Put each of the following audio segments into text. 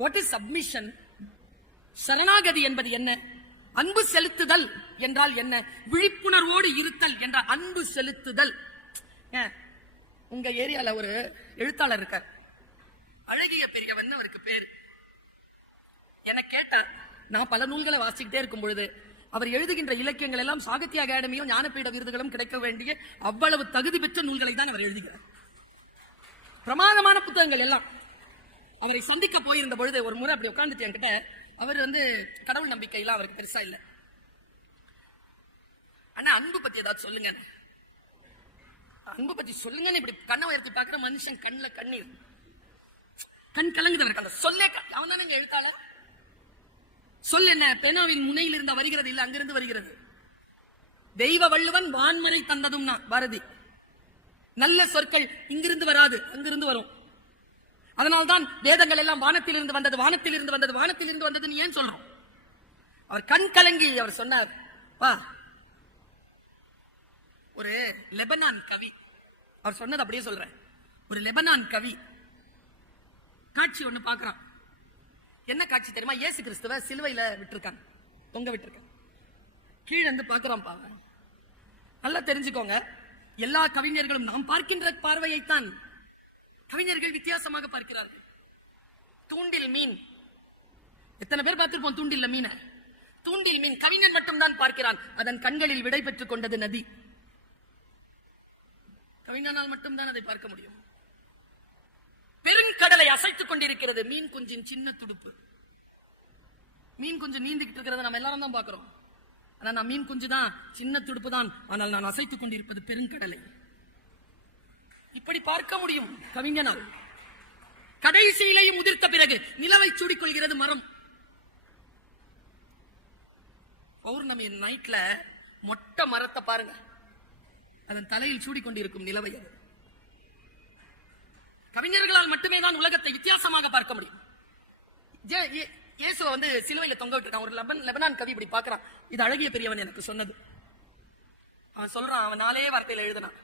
What is submission? சரணாகதி என்பது என்ன? அன்பு செலுத்துதல் என்றால் என்ன? விழிப்புணர்வோடு இருத்தல் என்றால் அன்பு செலுத்துதல். உங்க ஏரியால ஒரு எழுத்தாளர் இருக்கார், அழகிய பெரியவன் அவருக்கு பேரு. என கேட்ட நான் பல நூல்களை வாசிக்கிட்டே இருக்கும் பொழுது அவர் எழுதுகின்ற இலக்கியங்கள் எல்லாம் சாகித்ய அகாடமியும் ஞானபீட விருதுகளும் கிடைக்க வேண்டிய அவ்வளவு தகுதி பெற்ற நூல்களை தான் அவர் எழுதுகிறார். பிரமாதமான புத்தகங்கள் எல்லாம். அவரை சந்திக்க போயிருந்த பொழுது ஒரு முறை அப்படி உட்கார்ந்துட்டு என்கிட்ட, அவர் கடவுள் நம்பிக்கையெல்லாம் அவருக்கு பெருசா இல்ல. ஆனா அன்பு பத்தி ஏதாவது சொல்லுங்க, அன்பு பத்தி சொல்லுங்கன்னு இப்படி கண்ணை உயர்த்தி பாக்குற மனுஷன் கண்ணுல கண்ணீர், கண் கலங்குதவருக்கு அந்த சொல்லே. அவன் தானே எழுத்தாளர். சொல் என்ன? பேனாவின் முனையில் இருந்த வருகிறது இல்ல, அங்கிருந்து வருகிறது. தெய்வ வள்ளுவன் வான்மறை தந்ததும் பாரதி. நல்ல சொற்கள் இங்கிருந்து வராது, அங்கிருந்து வரும். அதனால்தான் வேதங்கள் எல்லாம் வானத்தில் இருந்து வந்தது, வானத்தில் இருந்து வந்தது, வானத்தில் இருந்து வந்ததுன்னு ஏன் சொல்றோம்? அவர் கண் கலங்கி அவர் சொன்னார், ஒரு லெபனான் கவி, அவர் சொன்னது அப்படியே சொல்றேன். ஒரு லெபனான் கவி காட்சி ஒண்ணு பாக்குறான். என்ன காட்சி தெரியுமா? இயேசு கிறிஸ்துவ சிலுவையில விட்டுருக்காங்க, தொங்க விட்டுருக்காங்க. கீழே இருந்து பாக்குறான். பாருங்க, நல்லா தெரிஞ்சுக்கோங்க. எல்லா கவிஞர்களும் நாம் பார்க்கின்ற பார்வையைத்தான் கவிஞர்கள் வித்தியாசமாக பார்க்கிறார்கள். தூண்டில் மீன், எத்தனை பேர் பார்த்திருப்போம் தூண்டில் மீன்? தூண்டில் மீன் கவிஞன் மட்டும் தான் பார்க்கிறான். அதன் கண்களில் விடை பெற்றுக் கொண்டது நதி. கவிஞனால் மட்டும்தான் அதை பார்க்க முடியும். பெருங்கடலை அசைத்துக் கொண்டிருக்கிறது மீன் குஞ்சின் சின்ன துடுப்பு. மீன் குஞ்சு நீந்திக்கிட்டு இருக்கிறத நம்ம எல்லாரும் தான் பார்க்கிறோம். ஆனா நான் மீன் குஞ்சு தான், சின்ன துடுப்பு தான். ஆனால் நான் அசைத்துக் கொண்டிருப்பது பெருங்கடலை. இப்படி பார்க்க முடியும் கவிஞனால். கடைசியிலேயும் முதிர்த்த பிறகு நிலவை சூடிக்கொள்கிறது மரம். பௌர்ணமி நைட்ல மொட்டை மரத்தை பாருங்க, அதன் தலையில் சூடிக்கொண்டிருக்கும் நிலவை. கவிஞர்களால் மட்டுமே தான் உலகத்தை வித்தியாசமாக பார்க்க முடியும். இயேசுவை சிலுவையில தொங்க விட்டுருக்கான். ஒரு லெபனான் கவி இப்படி பார்க்கிறான். இது அழகிய பெரியவன் எனக்கு சொன்னது. அவன் சொல்றான், அவன் 4 வார்த்தையில எழுதினான்.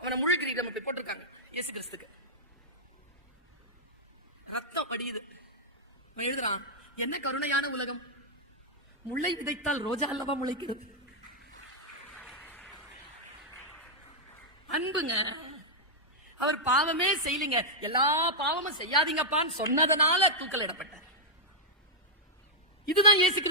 அவனை முழு கிரீடம் இப்படி போட்டிருக்காங்க இயேசு கிறிஸ்துக்கு. ரத்தம் படியுது. அவன் எழுதுறான், என்ன கருணையான உலகம், முல்லை விதைத்தால் ரோஜா அல்லவா முளைக்கிறது. அன்புங்க. அவர் பாவமே செய்யலீங்க, எல்லா பாவமும் செய்யாதீங்கப்பான்னு சொன்னதனால தூக்கல் இடப்பட்டார். இதுதான் இயேசு